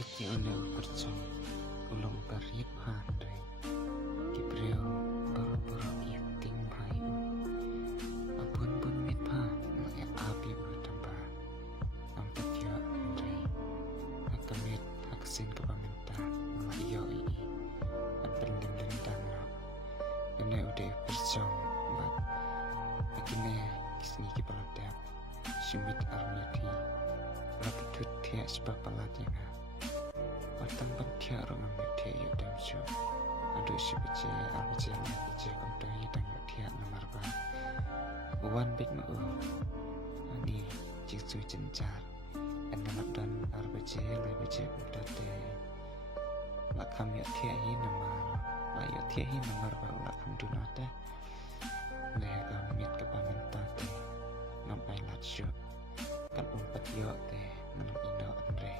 Eti oleh percong ulung berit pandai Gibreo baru-baru iting bayu Abun pun mit pan Nge api bertambah Nampak ya andai Hakamit haksin kepaminta Mayo ii At pending-dindang no Kene udah percong Bat Akine kisni kipaladap Sumit armiti Rapitut tiak sebab palatnya Matang pentia orang ambil dia yuk dan syuk Aduh si bece Al-Bece Al-Bece Kondai dan yuk dia nomor ba Wan bik ma'u Ani jiksu jencar Enalap dan Al-Bece Al-Bece Kudate Lakam yuk dia hi nomor Lah yuk dia hi nomor ba Lakam dunate Lega mit kepaminta te Nampai lat syuk Kan umpat yuk te Menang ino andre